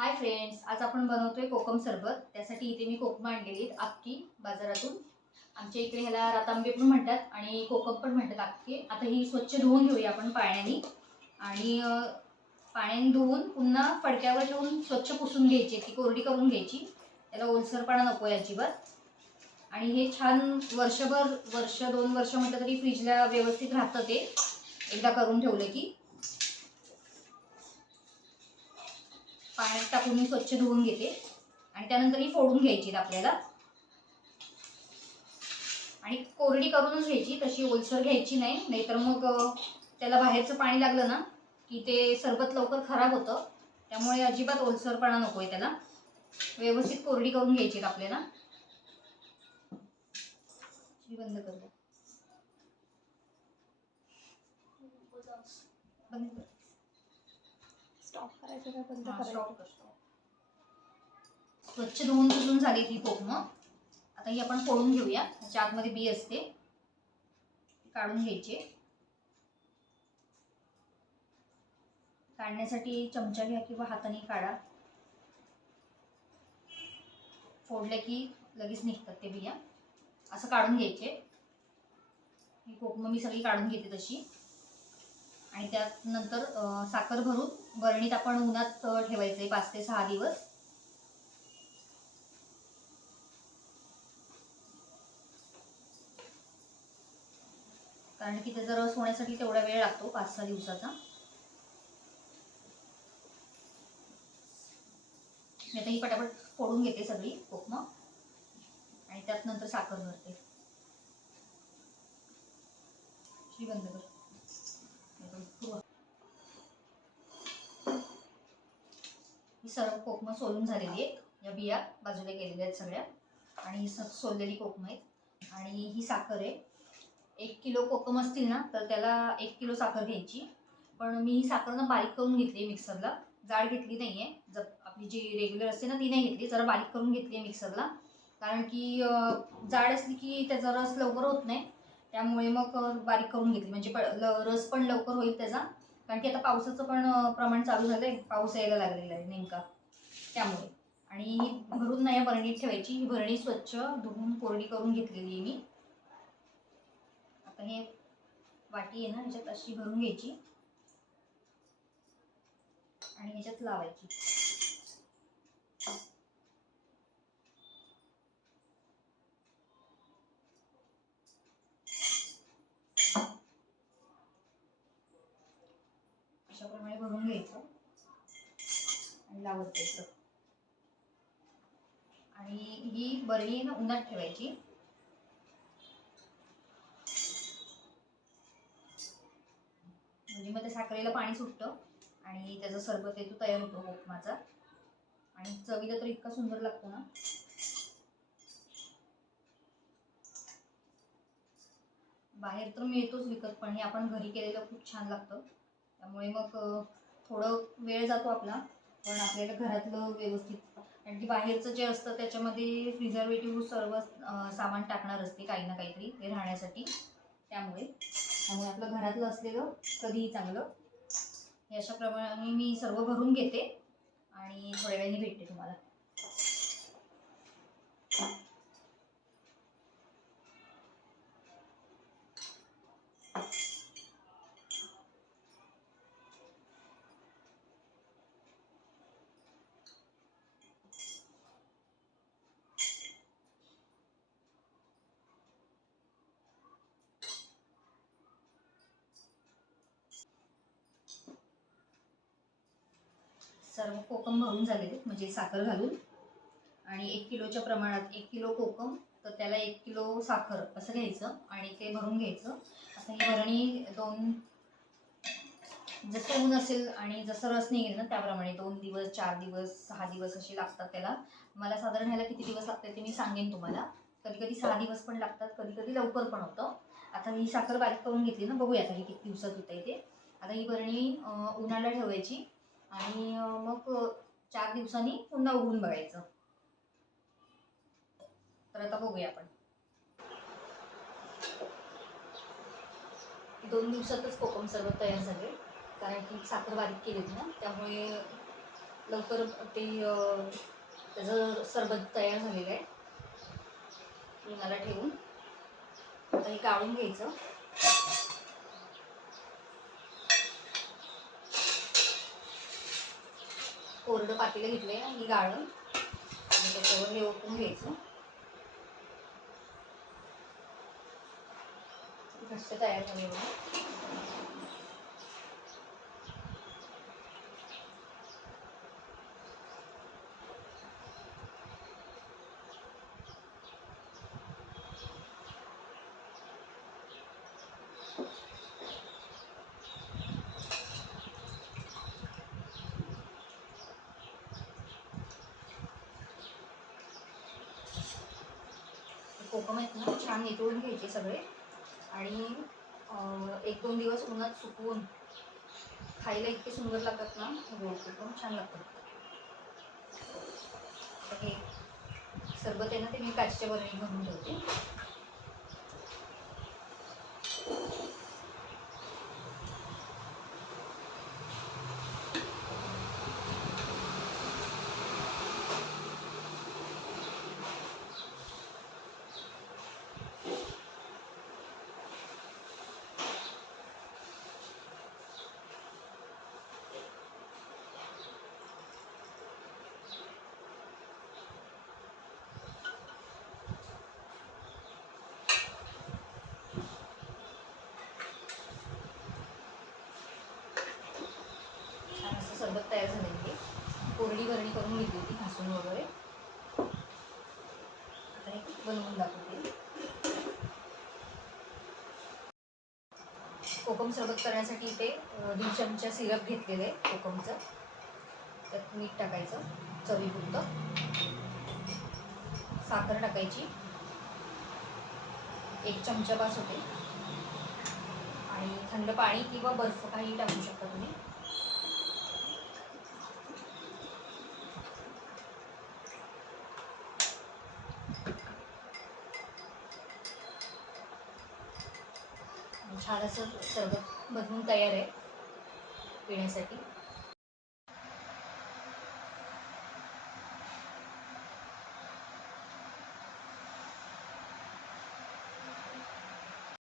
Hi friends, आज आपण बनवतोय कोकम सरबत. त्यासाठी इथे मी कोकम आणलेली आहेत अख्खी बाजारातून. आमच्या इकडे ह्याला रतांबे पण म्हणतात आणि कोकम पण म्हणतात अख्खे. आता ही स्वच्छ धुवून घेऊया आपण पाण्याने आणि पाण्याने धुवून पुन्हा फडक्यावर ठेवून स्वच्छ पुसून घ्यायची, ती कोरडी करून घ्यायची. त्याला ओलसरपणा नको आहे अजिबात. आणि हे छान वर्षभर, वर्ष 2 वर्ष म्हटलं तरी फ्रीजला व्यवस्थित राहतं ते एकदा करून ठेवलं की. पाण्यात टाकून मी स्वच्छ धुवून घेते आणि त्यानंतर ही फोडून घ्यायची आपल्याला आणि कोरडी करूनच घ्यायची, तशी ओलसर घ्यायची नाही, नाहीतर मग त्याला बाहेरचं पाणी लागलं ना की ते सरबत लवकर खराब होतं. त्यामुळे अजिबात ओलसरपणा नको आहे त्याला. व्यवस्थित कोरडी करून घ्यायची आपल्याला. बंद कर, बंद कर. स्टॉप करायचं का बंद करायचं? स्टॉप कर. स्वच्छ धुवून पुसून झाली ती कोकम. आता ही आपण फोडून घेऊया. त्याच्या आतमध्ये बी असते, काढून घ्यायचे. काढण्यासाठी चमचा घ्या किंवा हाताने काढा. फोडले की लगेच निघतात ते बिया. असं काढून घ्यायचे. ही कोकम मी सगळी काढून घेते तशी. आणि त्यात नंतर साखर भरून बरणीत आपण उन्हात ठेवायचे 5 ते 6 दिवस. कारण की त्याचा रस होण्यासाठी तेवढा वेळ लागतो, 5-6 दिवसाचा. मी आता ही पटापट फोडून घेते सगळी कोकम आणि त्यात नंतर साखर भरते. बंद कर. ही सर्व कोकम सोलून झालेली आहेत. या बिया बाजूला गेलेल्या आहेत सगळ्या आणि ही सोललेली कोकम आहेत. आणि ही साखर आहे. 1 किलो कोकम असतील ना तर त्याला 1 किलो साखर घ्यायची. पण मी ही साखर ना बारीक करून घेतली मिक्सरला, जाड घेतली नाही आहे. जर आपली जी रेग्युलर असते ना ती नाही घेतली, जरा बारीक करून घेतली आहे मिक्सरला. कारण की जाड असली की त्याचा रस लवकर होत नाही, त्यामुळे मग बारीक करून घेतली म्हणजे रस पण लवकर होईल त्याचा. कारण की आता पावसाचं पण प्रमाण चालू झालं आहे, पाऊस यायला लागलेला आहे नेमका, त्यामुळे. आणि ही भरून नाही बरणीत ठेवायची. ही बरणी स्वच्छ धुवून कोरडी करून घेतलेली आहे मी. आता हे वाटी आहे ना ह्याच्यात अशी भरून घ्यायची आणि ह्याच्यात लावायची. अशाप्रमाणे भरून घ्यायचं आणि लावत द्यायचं. आणि ही बरणी ना उन्हात ठेवायची. म्हणजे मग त्या साखरेला पाणी सुटतं आणि त्याचा सरबत आहे तो तयार होतो कोकमाचा. आणि चवीला तर इतका सुंदर लागतो ना. बाहेर तर मिळतोच विकत, पण हे आपण घरी केलेलं खूप छान लागतं. त्यामुळे मग थोडं वेळ जातो आपला, पण आपल्याला घरातलं व्यवस्थित. कारण की बाहेरचं जे असतं त्याच्यामध्ये प्रिझर्वेटिव्ह सर्व सामान टाकणार असते काही ना काहीतरी ते राहण्यासाठी. त्यामुळे आपलं घरातलं असलेलं कधीही चांगलं. हे अशा प्रमाणे मी सर्व भरून घेते आणि थोड्या वेळाने भेटते तुम्हाला. सर्व कोकम भरून झालेले म्हणजे साखर घालून. आणि 1 किलोच्या प्रमाणात 1 किलो कोकम तर त्याला 1 किलो साखर असं घ्यायचं आणि ते भरून घ्यायचं. आता ही भरणी 2, जसं ऊन असेल आणि जसं रस निघेल ना त्याप्रमाणे 2 दिवस, 4 दिवस, 6 दिवस असे लागतात त्याला. मला साधारण ह्याला किती दिवस लागतात ते मी सांगेन तुम्हाला. कधी कधी 6 दिवस पण लागतात, कधी कधी लवकर पण होतं. आता ही साखर बारीक करून घेतली ना, बघूया आता ही किती दिवसात होतं ते. आता ही बरणी उन्हाला ठेवायची आणि मग 4 दिवसांनी पुन्हा उघडून बघायचं. तर आता बघूया आपण. 2 दिवसातच कोकम सरबत तयार झाले, कारण की साखर बारीक केली होती ना त्यामुळे लवकर ते त्याचं सरबत तयार झालेलं आहे. मला ठेवून आता हे काढून घ्यायचं. कोरडं पातेलं घेतलंय आणि गाळण त्याच्यावर हे ओतून घ्यायचं. घट्ट तयार झालेलं. कोकम आहेत ना छान नितळून घ्यायचे सगळे आणि 1-2 दिवस उन्हात सुकवून खायला इतके सुंदर लागतात ना. गोड कोकम छान लागतात. हे सरबत आहे ना ते मी काचच्या बरणीत भरून ठेवते. सरबत तयार झालेली आहे. कोरडी भरणी करून घेतली होती घासून वगैरे. आता हे बनवून दाखवते. कोकम सरबत करण्यासाठी इथे 2 चमचा सिरप घेतलेलं आहे कोकमचं. त्यात मीठ टाकायचं चवीपुरतं. साखर टाकायची 1 चमचा बास होते. आणि थंड पाणी किंवा बर्फ काही टाकू शकता तुम्ही. छान असं सरबत बनवून तयार आहे पिण्यासाठी.